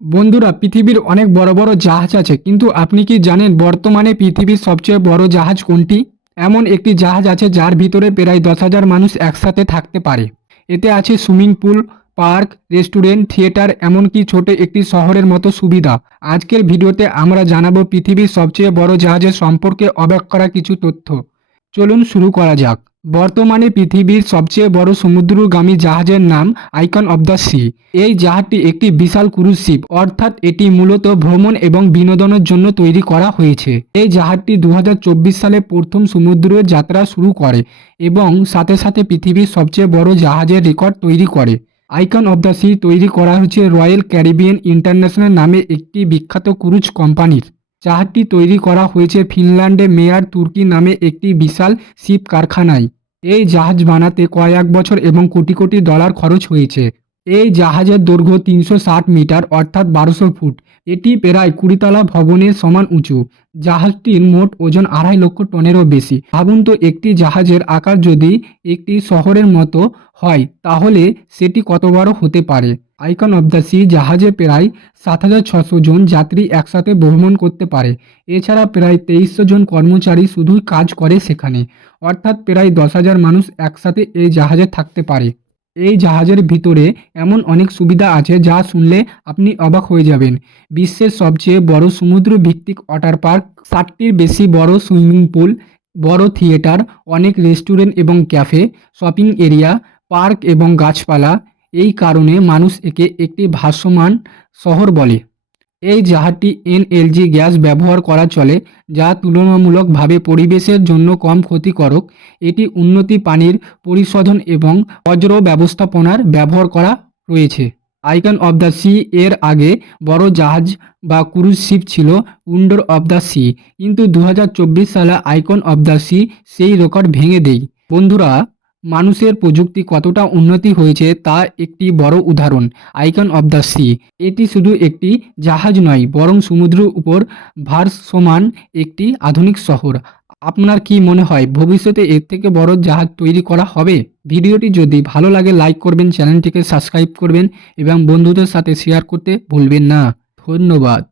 বন্ধুরা, পৃথিবীর অনেক বড় বড় জাহাজ আছে, কিন্তু আপনি কি জানেন বর্তমানে পৃথিবীর সবচেয়ে বড় জাহাজ কোনটি? এমন একটি জাহাজ আছে যার ভিতরে প্রায় 10,000 মানুষ একসাথে থাকতে পারে। এতে আছে swimming pool, park, restaurant, theatre, এমনকি ছোট একটি শহরের মতো সুবিধা। আজকের ভিডিওতে আমরা জানাবো পৃথিবীর সবচেয়ে বড় জাহাজের সম্পর্কে অবাক করা কিছু তথ্য। চলুন শুরু করা যাক। বর্তমানে পৃথিবীর সবচেয়ে বড় সমুদ্রগামী জাহাজের নাম আইকন অব দ্য সি। এই জাহাজটি একটি বিশাল ক্রুজ শিপ, অর্থাৎ এটি মূলত ভ্রমণ এবং বিনোদনের জন্য তৈরি করা হয়েছে। এই জাহাজটি 2024 সালে প্রথম সমুদ্র যাত্রা শুরু করে এবং সাথে সাথে পৃথিবীর সবচেয়ে বড় জাহাজের রেকর্ড তৈরি করে। আইকন অব দ্য সি তৈরি করা হয়েছে রয়্যাল ক্যারিবিয়ান ইন্টারন্যাশনাল নামে একটি বিখ্যাত ক্রুজ কোম্পানির। জাহাজটি তৈরি করা হয়েছে ফিনল্যান্ডে মেয়ার তুর্কি নামে একটি বিশাল শিপ কারখানায়। এই জাহাজ বানাতে কয়েক বছর এবং কোটি কোটি ডলার খরচ হয়েছে। এই জাহাজের দৈর্ঘ্য 360 মিটার অর্থাৎ 1200 ফুট। এটি প্রায় 20 তলা ভবনের সমান উঁচু। জাহাজটির মোট ওজন 2.5 লক্ষ টনেরও বেশি। ভাবুন তো, একটি জাহাজের আকার যদি একটি শহরের মতো হয় তাহলে সেটি কত বড় হতে পারে। আইকন অব দ্য সি জাহাজে প্রায় 7,600 জন যাত্রী একসাথে ভ্রমণ করতে পারে। এছাড়া প্রায় 2300 জন কর্মচারী শুধুই কাজ করে সেখানে, অর্থাৎ প্রায় 10,000 মানুষ একসাথে এই জাহাজে থাকতে পারে। এই জাহাজের ভিতরে এমন অনেক সুবিধা আছে যা শুনলে আপনি অবাক হয়ে যাবেন। বিশ্বের সবচেয়ে বড় সমুদ্র ভিত্তিক ওয়াটার পার্ক, 60টির বেশি বড় সুইমিং পুল, বড় থিয়েটার, অনেক রেস্টুরেন্ট এবং ক্যাফে, শপিং এরিয়া, পার্ক এবং গাছপালা। এই কারণে মানুষ একে একটি ভাসমান শহর বলে। এই জাহাজটি এনএলজি গ্যাস ব্যবহার করা চলে, যা তুলনামূলকভাবে পরিবেশের জন্য কম ক্ষতিকারক। এটি উন্নতি পানির পরিশোধন এবং বজ্র ব্যবস্থাপনার ব্যবহার করা রয়েছে। আইকন অব দ্য সি এর আগে বড় জাহাজ বা ক্রুজ শিপ ছিল উইন্ডোর অব দ্য সি, কিন্তু 2024 সালে আইকন অব দ্য সি সেই রেকর্ড ভেঙে দেয়। বন্ধুরা, মানুষের প্রযুক্তি কতটা উন্নতি হয়েছে তা একটি বড় উদাহরণ আইকন অব দ্য সি। এটি শুধু একটি জাহাজ নয়, বরং সমুদ্রের উপর ভাসমান একটি আধুনিক শহর। আপনার কি মনে হয় ভবিষ্যতে এর থেকে বড় জাহাজ তৈরি করা হবে? ভিডিওটি যদি ভালো লাগে লাইক করবেন, চ্যানেলটিকে সাবস্ক্রাইব করবেন এবং বন্ধুদের সাথে শেয়ার করতে ভুলবেন না। ধন্যবাদ।